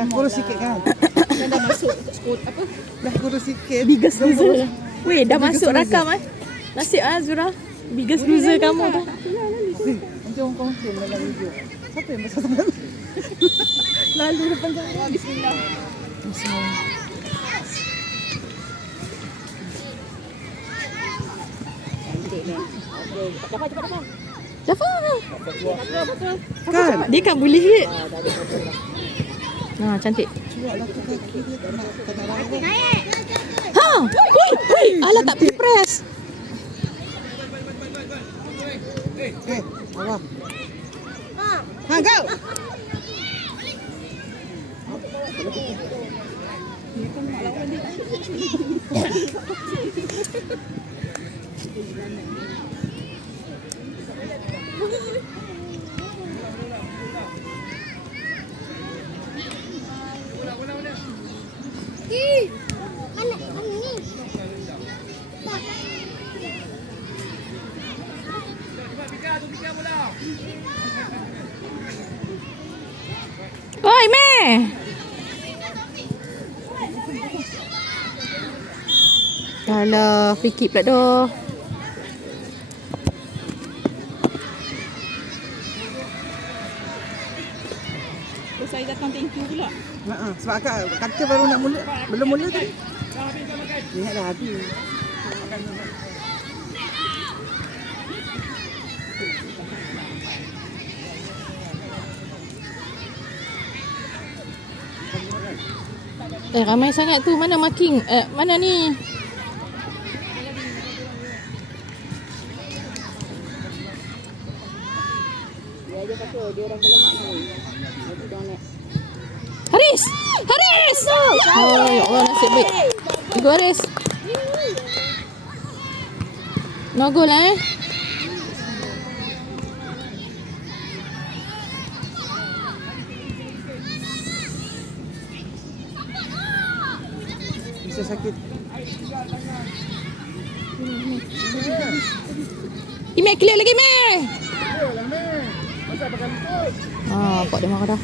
Dah kurus sikit kan? Dah masuk apa? Dah kurus sikit. Biggest loser. Weh, dah masuk rakam Nasib Zura. Biggest loser kamu tu. Nanti orang confirm dalam video. Siapa yang besar sangat? Lalu depan kamera. Bismillah. Bismillah. Dapat. Kan? Dia kan boleh hit. Cantik. Cuak lah tu kaki dia tak nak rawat. Ha! Woi, alah tak boleh press. Awak. Ha, go! Oi, Meh. Alah, free kick pula tu. Saya datang thank you pula. Sebab akak kata baru nak mula. Belum mula tadi. Ingat dah habis. Ramai sangat tu. Mana marking? Mana ni? Haris! Haris! Oh, ya Allah, nasib baik. Go Haris. No goal lah Bisa sakit. Ime clear lagi, Ime. Pak dia marah dah.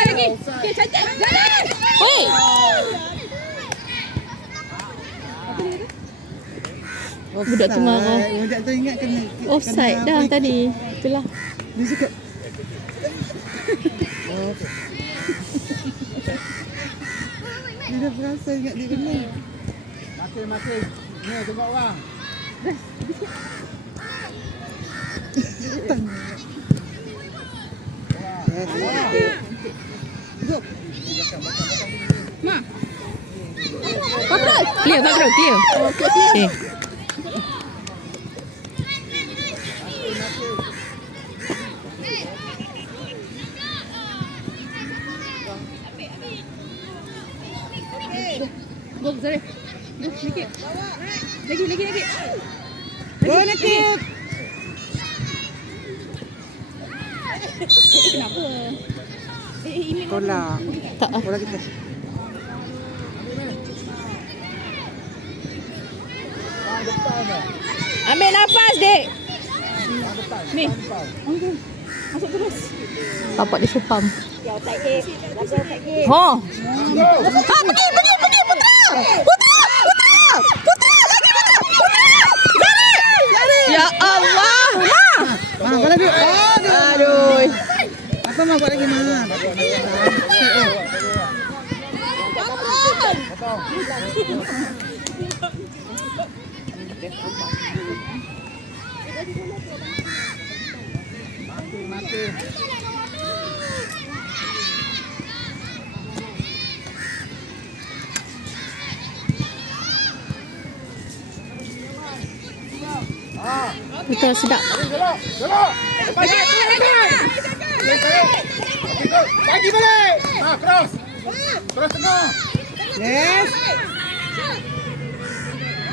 Lagi. Okey, cantik. Jalan. Hei. Budak tu marah. Budak tu ingat kena offside dah tadi. Itulah. Dia cakap. Dia dah perasan ingat dia kena. Masing-masing. Ni tengok orang. Tanya. Go. Ma. Babrol. Clear. Okey. Go, Zarif. Go, sikit. Lagi. Go, Nakit. Kenapa? Ini Tolak. tak. Bola kita. Ambil nafas, Dek. Ni. Masuk terus. Bapak dia supam. Ha. Pergi, Putra. Ya Allah. Kalau dia. Aduh. Apa mau buat lagi, Ma? Mati. Betul, sedap. Lagi balik. Cross. Cross tengah. Yes.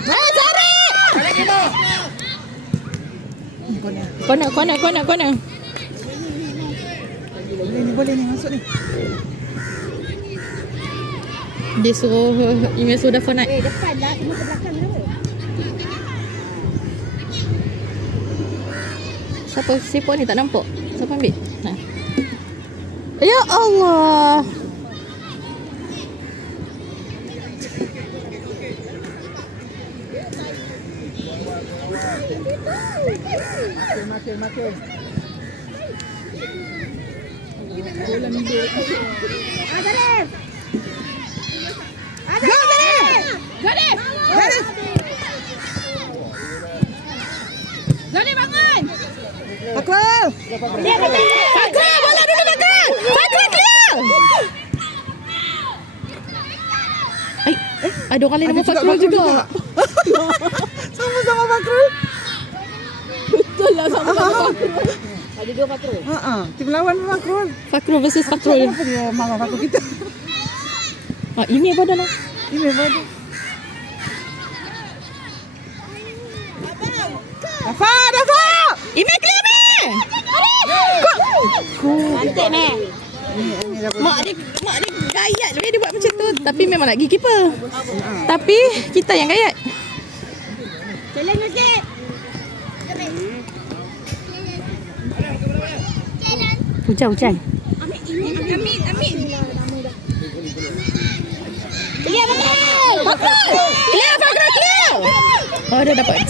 Cari. Balik lima. Corner. Corner. Boleh ni masuk ni. Dia suruh email sudah phone naik. Depan lah, semua ke belakang lah. Siapa siput ni tak nampak? Siapa ambil? Ha. Ya Allah. Makin. Zali bangun! Fakrul! Fakrul, bola dulu Fakrul. Fakrul clear. Ada orang lain nama Fakrul juga. Sama-sama Fakrul. Betul lah sama-sama Fakrul. Ada 2 patrol. Tim lawan Fakrul. Fakrul versus Fakrul. Kenapa dia marah Fakrul kita? Ini apa dah lah? Ini baru. Dafa! Email clear ni. Cantik meh. Ni dah Mak dia gayat lah dia buat macam tu. Tapi memang nak pergi keeper. Tapi kita yang gayat. Challenge sikit. Hujan. Ambil. Clear betul. Fakrul clear. Oh dia dapat.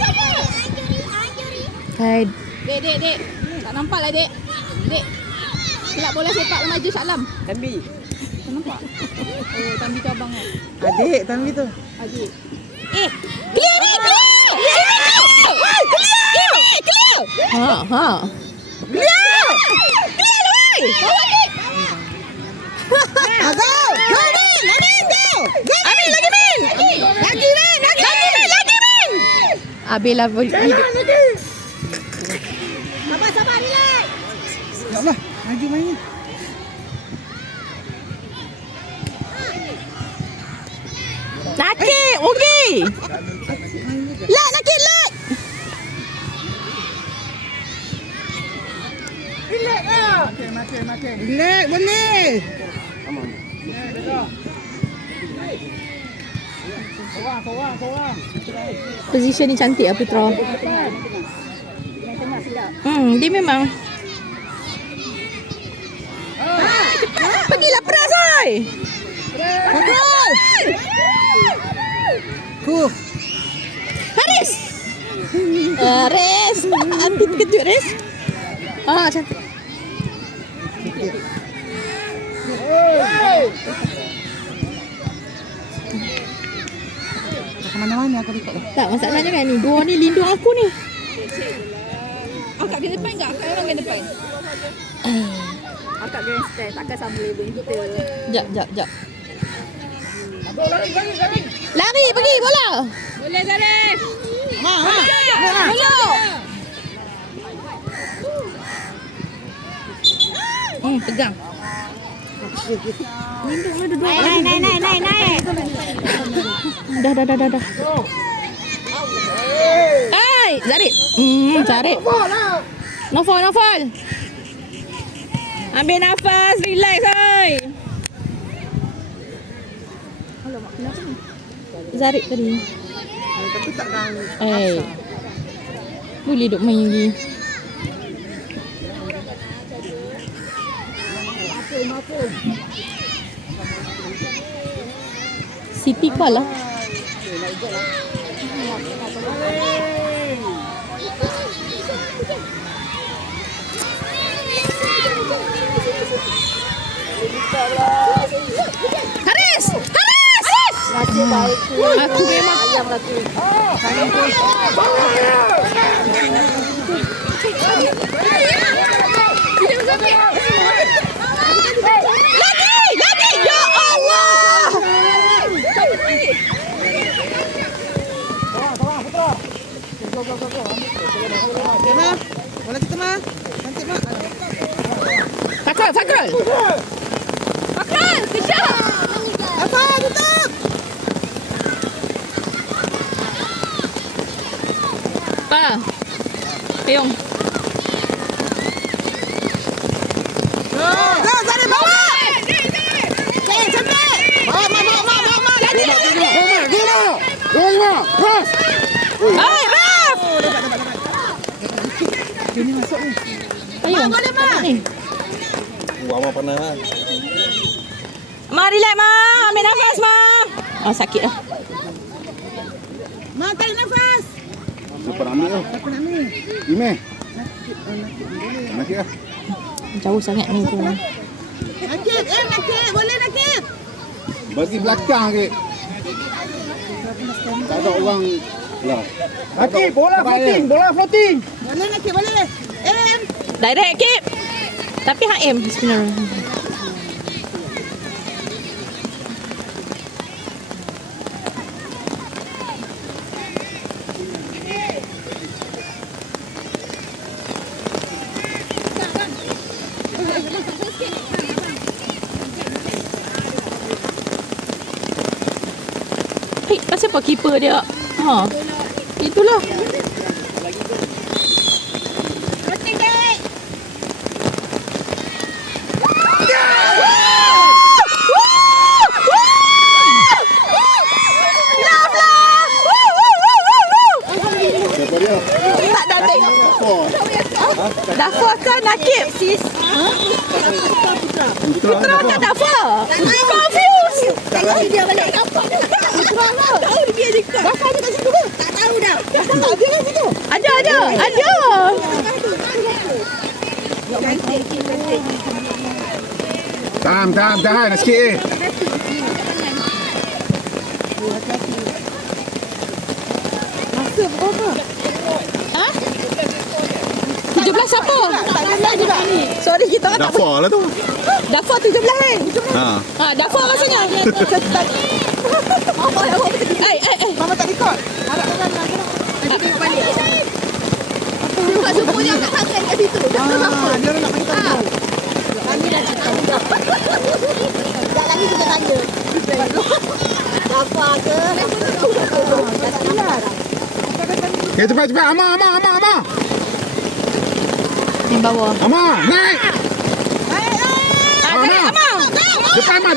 Hai. Dek. Tak nampak lah dek. Dek. Silap bola sepak lah maju Syaklam. Tambi. Tak nampak. Oh, Tambi tu abang kan. Adik Tambi tu. Adik. Clear ni, clear. Clear. Ha. Clear woi. Go! Abil lagi main. Lagi main. Abil lah hidup. Sabar, relax. Ya Allah, maju main. Nakik, okey. Nakik. Makin. Boleh. Position ni cantik lah Putra. Dia memang. Pergilah peras oi. Fakrul! Haris. Haris. Anti terkejut Haris. Cantik. Tak Mana-mana aku ikut. Tak, masalahnya kan ni, dua ni lindung aku ni. Akak ke depan ke? Akak orang ke depan? Akak grandstand, takkan sama label kita. Jap. Lari, pergi bola. Boleh Zarif. Bola. Pegang. Lindung ada dua. Naik. Dah. Hai, Zarif. Zarif. Nofal. Ambil nafas, relax, hai. Zarif tadi. Tapi takkan. Boleh duk main lagi. Siti call lah. Haris! Aku memang ayam lagi. Lagi! Ya Allah! Okey, Ma. Bola kita, Ma. Cantik, Ma. Fakrul! Kejap! Apa? Tutup! Pa. Payung. Mak. Cross. Hai, Raf! Ini masuk ni. Ayo. Boleh, Mak. Ni. Abang pandai lah. Ma, relax, Ma. Ambil nafas, Ma. Oh, sakit dah. Ma, tarik nafas. Siapa nak ambil tu? Apa nak ambil? Ini. Nakit lah. Jauh sangat ni tu. Nakib, nakib. Boleh nakib. Bagi belakang ke. Tak ada orang. Lah. Nakib, bola floating, bola floating. Boleh nakib, boleh. Direct, Kip. Tapi HM sebenarnya. Hei, pasal apa keeper dia? Ha. Itulah. Siapa dia? Tak dah tengok. Dafa kan Nakib? Putra kan Dafa? Confused. Tengok dia balik kampung. Putra lah. Tahu dia dekat. Dafa ada kat situ ke? Tak tahu dah. Dafa tak ada kat situ. Ada. Tahan sikit eh. Masa berapa? Ha? 17 siapa? Sorry, kita orang tak Dafa lah tu. Dafa 17 kan? Ha. Dafa rasanya. Mama tak record. Harap orang nak gerak. Nanti tengok balik. Sumpah dia kat tangan kat situ. Dia orang nak bagi tahu. Kami dah tak tahu dah. Sekejap lagi kita tanya. Apa ke? Tak salah. Okay, cepat. Amar. Yang bawah. Amar, naik. Naik, Amar. Depan,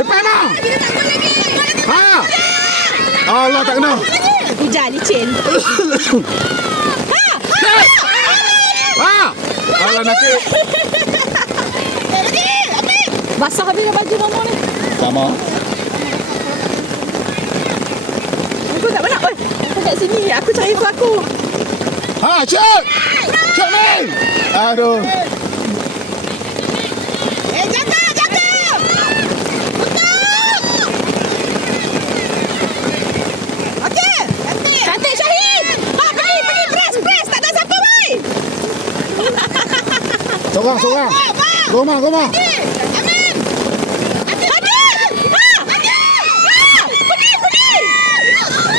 Amar. Ha. Allah tak kena. Hujan, licin. Ha. Allah nakik. Basah habis baju mama ni. Sama. Aku tak nak. Oi, aku kat sini. Aku cari pelaku. Ha, shoot. Shoot main. Aduh. Jaga. Okey. Cantik Syahid. Pergi. Press. Tak ada siapa, boy. Sorang. Goma.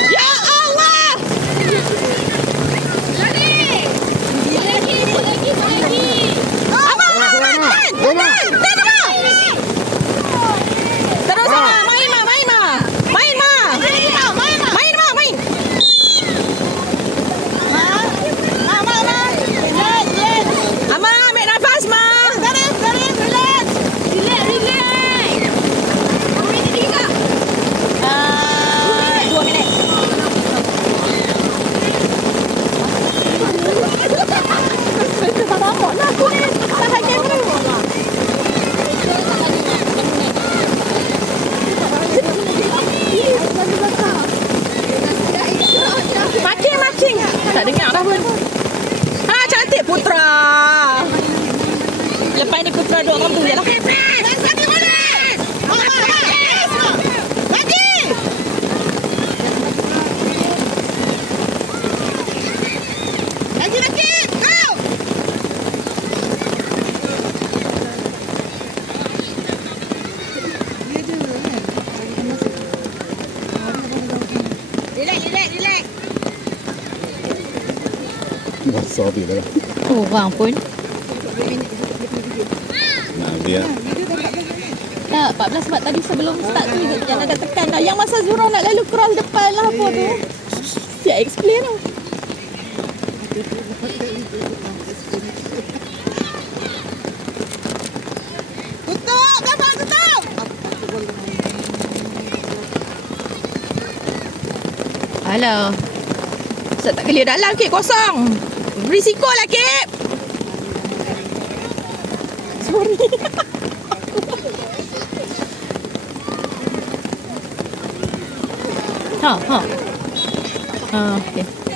Ya Allah. Goma. Terus main. Amar, ambil nafas, Ma. Relax. 2 minit. Tak nampak lah aku ni. Tahan kamera. Makin. Tak dengar dah pun. Ha, cantik Putra. Lepas ni Putra duduk kampung je lah. Relax. Basah dia lah. Oh, orang pun. Nah, dia. Tak, 14 sebab tadi sebelum start tu yang ada tekan dah. Yang masa Zura nak lalu cross depan lah apa tu. Siap explain tu. Tutup. Alah. Ustaz tak clear dalam, Kip. Kosong. Berisiko lah, Kip. Sorry. Ha. Okay.